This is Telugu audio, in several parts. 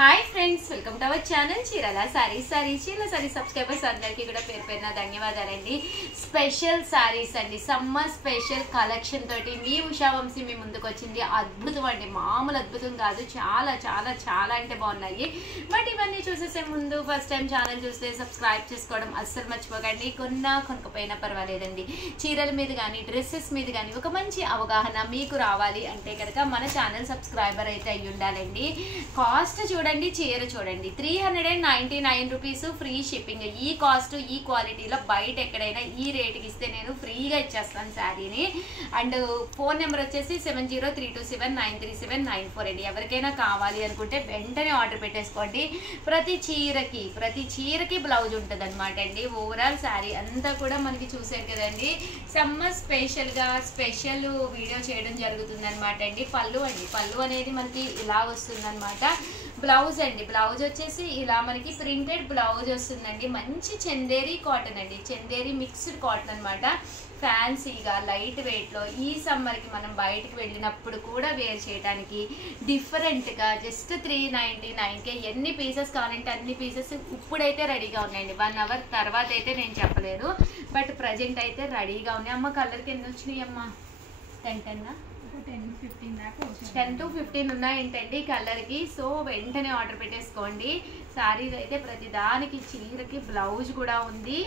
Hi friends, welcome to our channel Chirala saris. Chirala sorry subscribers అందరికీ కూడా పేరు పేరున ధన్యవాదాలండి. స్పెషల్ సారీస్ అండి, సమ్మర్ స్పెషల్ కలెక్షన్ తోటి మీ ఉషా వంశీ మీ ముందుకు వచ్చింది. అద్భుతం అండి, మామూలు అద్భుతం కాదు, చాలా చాలా చాలా అంటే బాగున్నాయి. బట్ ఇవన్నీ చూసేసే ముందు ఫస్ట్ టైం ఛానల్ చూస్తే సబ్స్క్రైబ్ చేసుకోవడం అస్సలు మర్చిపోకండి. కొనకపోయినా పర్వాలేదండి. చీరల మీద కానీ డ్రెస్సెస్ మీద కానీ ఒక మంచి అవగాహన మీకు రావాలి అంటే కనుక మన ఛానల్ సబ్స్క్రైబర్ అయితే అయ్యి ఉండాలండి. కాస్ట్ చూడండి, చీర చూడండి, 399 రూపీస్, ఫ్రీ షిప్పింగ్. ఈ కాస్ట్ ఈ క్వాలిటీలో బయట ఎక్కడైనా ఈ రేటుకి ఇస్తే నేను ఫ్రీగా ఇచ్చేస్తాను శారీని. అండ్ ఫోన్ నెంబర్ వచ్చేసి 7032793794 అండి. ఎవరికైనా కావాలి అనుకుంటే వెంటనే ఆర్డర్ పెట్టేసుకోండి. ప్రతి చీరకి బ్లౌజ్ ఉంటుంది అనమాట అండి. ఓవరాల్ శారీ అంతా కూడా మనకి చూసారు కదండి. సమ్మర్ స్పెషల్ వీడియో చేయడం జరుగుతుంది అనమాట అండి. పళ్ళు అనేది మనకి ఇలా వస్తుంది అనమాట. బ్లౌజ్ వచ్చేసి ఇలా మనకి ప్రింటెడ్ బ్లౌజ్ వస్తుందండి. మంచి చందేరి కాటన్ అండి, చందేరి మిక్స్డ్ కాటన్ అనమాట. ఫ్యాన్సీగా లైట్ వెయిట్లో ఈ సమ్మర్కి మనం బయటకు వెళ్ళినప్పుడు కూడా వేర్ చేయడానికి డిఫరెంట్గా జస్ట్ 399కే ఎన్ని పీసెస్ కావాలంటే అన్ని పీసెస్ ఇప్పుడైతే రెడీగా ఉన్నాయండి. 1 అవర్ తర్వాత అయితే నేను చెప్పలేను, బట్ ప్రజెంట్ అయితే రెడీగా ఉన్నాయి. అమ్మ కలర్కి ఎన్ని వచ్చినాయి అమ్మ? 10 to 15 ఉన్నాయంటండి కలర్కి. సో వెంటనే ఆర్డర్ పెట్టేసుకోండి. శారీస్ అయితే ప్రతి దానికి చీరకి బ్లౌజ్ కూడా ఉంది,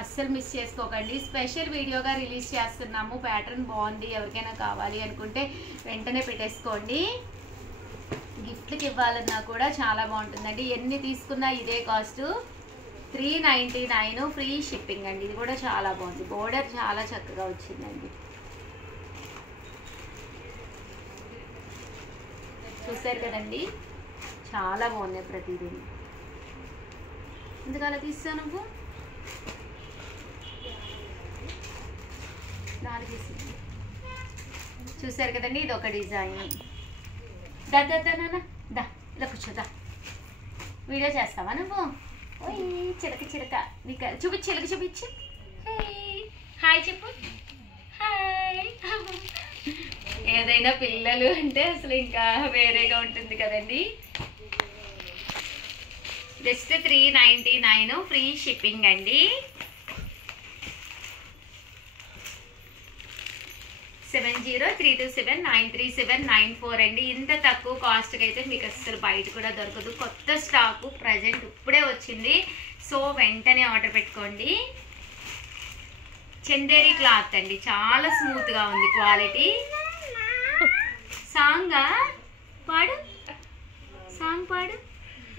అస్సలు మిస్ చేసుకోకండి. స్పెషల్ వీడియోగా రిలీజ్ చేస్తున్నాము. ప్యాటర్న్ బాగుంది, ఎవరికైనా కావాలి అనుకుంటే వెంటనే పెట్టేసుకోండి. గిఫ్ట్కి ఇవ్వాలన్నా కూడా చాలా బాగుంటుందండి. ఎన్ని తీసుకున్నా ఇదే కాస్ట్, 399 ఫ్రీ షిప్పింగ్ అండి. ఇది కూడా చాలా బాగుంది, బోర్డర్ చాలా చక్కగా వచ్చిందండి. చూసారు కదండి, చాలా బాగున్నాయి ప్రతిదీ. ఎందుకలా తీస్తాను నువ్వు? చూసారు కదండి, ఇది ఒక డిజైన్. దా ఇలా కూర్చోదా, వీడియో చేస్తావా నువ్వు? ఓయ్ చిలక నీకు చూపించి హాయ్ చెప్పు. హాయ్. ఏదైనా పిల్లలు అంటే అసలు ఇంకా వేరేగా ఉంటుంది కదండి. జస్ట్ 399 ఫ్రీ షిప్పింగ్ అండి. 7032793794 అండి. ఇంత తక్కువ కాస్ట్కి అయితే మీకు అసలు బయట కూడా దొరకదు. కొత్త స్టాకు ప్రజెంట్ ఇప్పుడే వచ్చింది. సో వెంటనే ఆర్డర్ పెట్టుకోండి. చందేరి క్లాత్ అండి, చాలా స్మూత్గా ఉంది క్వాలిటీ. సాంగ్ పాడు.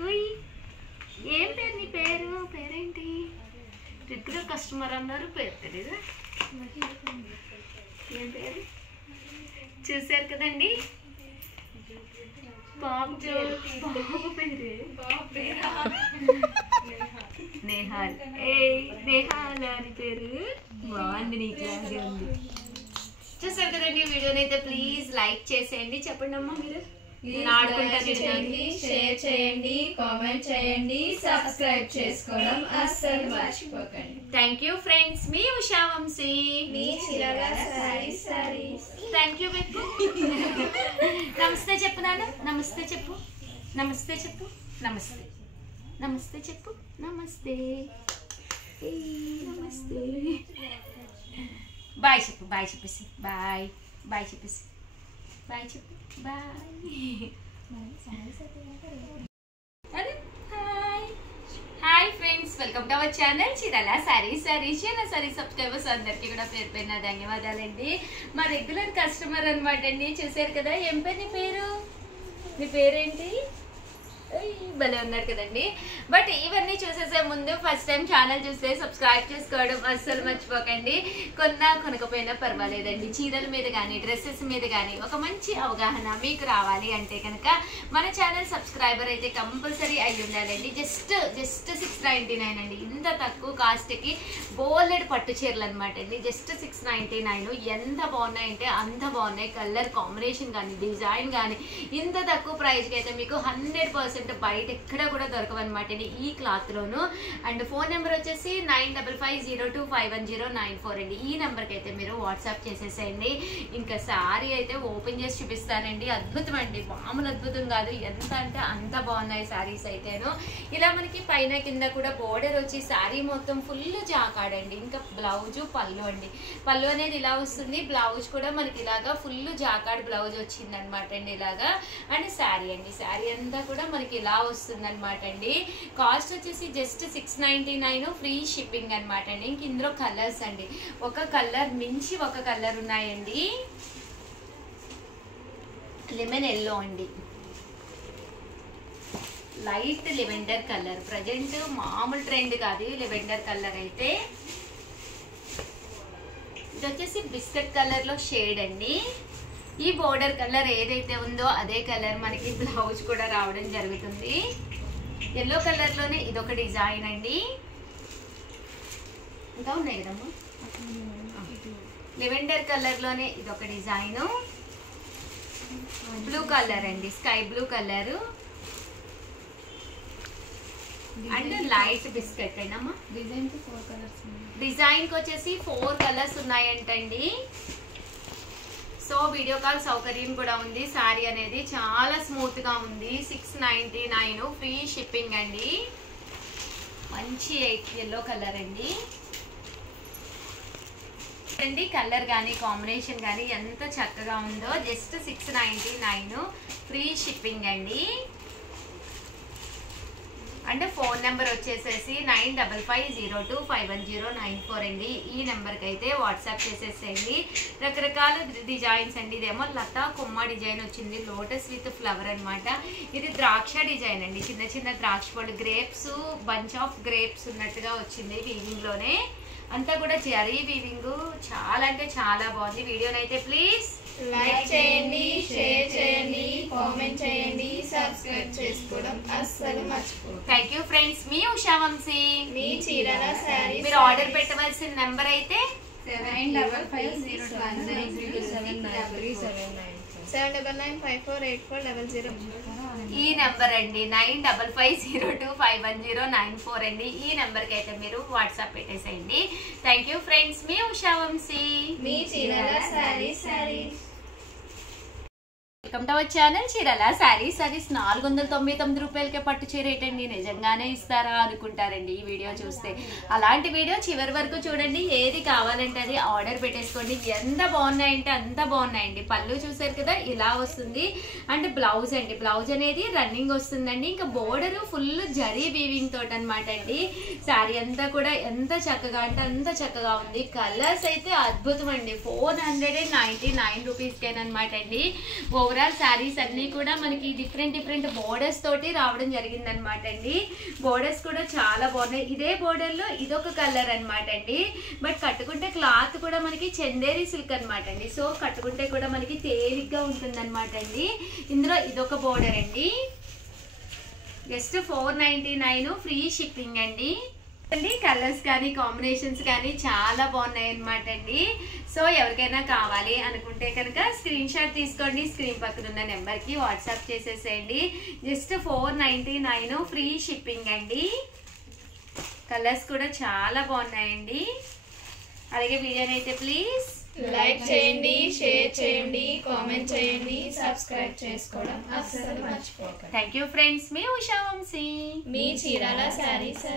ఓయ్ ఏం పేరు నీ పేరేంటి? రెగ్యులర్ కస్టమర్ అన్నారు, పేరు తెలీదా? ఏం పేరు? చూసారు కదండి, బాబు పేరే నేహాల్. నేహాల్ అని పేరు బాగుంది, నీకులాగే ఉంది. చూసారు కదండి, వీడియోని అయితే ప్లీజ్ లైక్ చేసేయండి. చెప్పండి అమ్మా, మీరు షేర్ చేయండి, కామెంట్ చేయండి, సబ్స్క్రైబ్ చేసుకోవడం అస్సలు మర్చిపోకండి. థ్యాంక్ యూ ఫ్రెండ్స్, మీ ఉషా వంశీ, మీ చీరాల సారీస్. థ్యాంక్ యూ బెక్కు. నమస్తే చెప్పు నాన్న, నమస్తే చెప్పు. నమస్తే చెప్పు. నమస్తే. బాయ్ చెప్పేసి బాయ్ చెప్పేసి చెప్పు. Hi friends, welcome to our channel Chirala saris. Chirala saris subscribers అందరికీ కూడా పేరు పేరున ధన్యవాదాలండి. మా రెగ్యులర్ కస్టమర్ అనమాట అండి. చూసారు కదా, ఏం పేరు నీ పేరేంటి? భలే ఉన్నారు కదండి. బట్ ఇవన్నీ చూసేసే ముందు ఫస్ట్ టైం ఛానల్ చూస్తే సబ్స్క్రైబ్ చేసుకోవడం అస్సలు మర్చిపోకండి. కొనకపోయినా పర్వాలేదండి. చీరల మీద కానీ డ్రెస్సెస్ మీద కానీ ఒక మంచి అవగాహన మీకు రావాలి అంటే కనుక మన ఛానల్ సబ్స్క్రైబర్ అయితే కంపల్సరీ అయి ఉండాలండి. జస్ట్ 699 అండి. ఇంత తక్కువ కాస్ట్కి బోలెడ్ పట్టు చీరలు అనమాట అండి. జస్ట్ 699. ఎంత బాగున్నాయంటే అంత బాగున్నాయి. కలర్ కాంబినేషన్ కానీ డిజైన్ కానీ ఇంత తక్కువ ప్రైస్కి అయితే మీకు 100% 100% బయట ఎక్కడ కూడా దొరకవన్నమాట అండి ఈ క్లాత్లోను. అండ్ ఫోన్ నెంబర్ వచ్చేసి 9550251094 అండి. ఈ నెంబర్కి అయితే మీరు వాట్సాప్ చేసేసేయండి. ఇంకా శారీ అయితే ఓపెన్ చేసి చూపిస్తానండి. అద్భుతం అండి, మామూలు అద్భుతం కాదు, ఎంత అంటే అంత బాగున్నాయి శారీస్ అయితేను. ఇలా మనకి పైన కింద కూడా బోర్డర్ వచ్చి శారీ మొత్తం ఫుల్ జాకాడండి. ఇంకా బ్లౌజు పళ్ళు అండి, పళ్ళు అనేది ఇలా వస్తుంది. బ్లౌజ్ కూడా మనకి ఇలాగా ఫుల్ జాకాడ్ బ్లౌజ్ వచ్చింది అనమాట అండి ఇలాగా. అండ్ శారీ అండి, శారీ అంతా కూడా మనకి ఇలా వస్తుంది అనమాట అండి. కాస్ట్ వచ్చేసి జస్ట్ 699, ఫ్రీ షిప్పింగ్ అనమాట అండి. ఇంక ఇందులో కలర్స్ అండి, ఒక కలర్ మించి ఒక కలర్ ఉన్నాయండి. లెమన్ ఎల్లో అండి, లైట్ లెవెండర్ కలర్, ప్రజెంట్ మామూలు ట్రెండ్ కాదు లెవెండర్ కలర్ అయితే. ఇది వచ్చేసి బిస్కెట్ కలర్ లో షేడ్ అండి. ఈ బోర్డర్ కలర్ ఏదైతే ఉందో అదే కలర్ మనకి బ్లౌజ్ కూడా రావడం జరుగుతుంది. ఎల్లో కలర్ లోనే ఇదొక డిజైన్ అండి. ఇంకా ఉన్నాయి కదమ్మా. లెవెండర్ కలర్ లోనే ఇదొక డిజైన్. బ్లూ కలర్ అండి, sky blue colour and light biscuit అయినమ్మా. డిజైన్ కి వచ్చేసి 4 కలర్స్ ఉన్నాయంటండి. సో వీడియో కాల్ సౌకర్యం కూడా ఉంది. శారీ అనేది చాలా స్మూత్ గా ఉంది. 699, ఫ్రీ షిప్పింగ్ అండి. మంచి ఎల్లో కలర్ అండి. కలర్ కానీ కాంబినేషన్ కానీ ఎంత చక్కగా ఉందో. జస్ట్ 699, ఫ్రీ షిప్పింగ్ అండి. అంటే ఫోన్ నెంబర్ వచ్చేసేసి 9550251094 అండి. ఈ నెంబర్కి అయితే వాట్సాప్ చేసేసేయండి. రకరకాల డిజైన్స్ అండి. ఇదేమో లతా కొమ్మ డిజైన్ వచ్చింది, లోటస్ విత్ ఫ్లవర్ అనమాట. ఇది ద్రాక్ష డిజైన్ అండి, చిన్న చిన్న ద్రాక్ష పళ్ళు, గ్రేప్స్, బంచ్ ఆఫ్ గ్రేప్స్ ఉన్నట్టుగా వచ్చింది వీవింగ్ లోనే. అంతా కూడా జరీ వీవింగ్, చాలా అంటే చాలా బాగుంది. వీడియోనైతే ప్లీజ్ లైక్ చేయండి, షేర్ చేయండి, కామెంట్ చేయండి, సబ్స్క్రైబ్ చేసుకోవడం అస్సలు మర్చిపోకండి. Thank you friends. మీ ఉషా వంశీ. మీ చీరాల శారీస్. మీరు ఆర్డర్ పెట్టవలసిన నెంబర్ అయితే 75502937954840. ఈ నెంబర్ అండి 9550251094 అండి. ఈ నెంబర్కి అయితే మీరు వాట్సాప్ పెట్టేసేయండి. Thank you friends. మీ ఉషా వంశీ. మీ Chirala sarees. Welcome to our channel Chirala sarees. 499 రూపాయలకే పట్టు చీర ఏంటండి, నిజంగానే ఇస్తారా అనుకుంటారండి ఈ వీడియో చూస్తే. అలాంటి వీడియో చివరి వరకు చూడండి. ఏది కావాలంటే అది ఆర్డర్ పెట్టేసుకోండి. ఎంత బాగున్నాయంటే అంత బాగున్నాయండి. పళ్ళు చూసారు కదా ఇలా వస్తుంది. అండ్ బ్లౌజ్ అండి, బ్లౌజ్ అనేది రన్నింగ్ వస్తుందండి. ఇంకా బోర్డర్ ఫుల్ జరీ వీవింగ్ తోటి అనమాట అండి. శారీ అంతా కూడా ఎంత చక్కగా అంటే అంత చక్కగా ఉంది. కలర్స్ అయితే అద్భుతం అండి. 499 రూపీస్కేనమాట అండి. ఓవరాల్ శారీస్ అన్ని కూడా మనకి డిఫరెంట్ బోర్డర్స్ తోటి రావడం జరిగింది అనమాట అండి. బోర్డర్స్ కూడా చాలా బాగున్నాయి. ఇదే బోర్డర్ లో ఇదొక కలర్ అనమాట అండి. బట్ కట్టుకుంటే క్లాత్ కూడా మనకి చందేరి సిల్క్ అనమాట అండి. సో కట్టుకుంటే కూడా మనకి తేలిగ్గా ఉంటుంది అనమాట అండి. ఇందులో ఇదొక బోర్డర్ అండి. జస్ట్ 499, ఫ్రీ షిప్పింగ్ అండి. కలర్స్ కానీ కాంబినేషన్స్ కానీ చాలా బాగున్నాయి అనమాట అండి. సో ఎవరికైనా కావాలి అనుకుంటే కనుక స్క్రీన్ షాట్ తీసుకోండి. స్క్రీన్ పక్కన ఉన్న నెంబర్కి వాట్సాప్ చేసేసేయండి. జస్ట్ 499, ఫ్రీ షిప్పింగ్ అండి. కలర్స్ కూడా చాలా బాగున్నాయండి. అలాగే వీడియోని అయితే ప్లీజ్ లైక్ చేయండి, షేర్ చేయండి, కామెంట్ చేయండి, సబ్స్క్రైబ్ చేసుకోవడం అస్సలు మర్చిపోకండి. Thank you friends. మీ ఉషా వంశీ. మీ చీరాల శారీస్.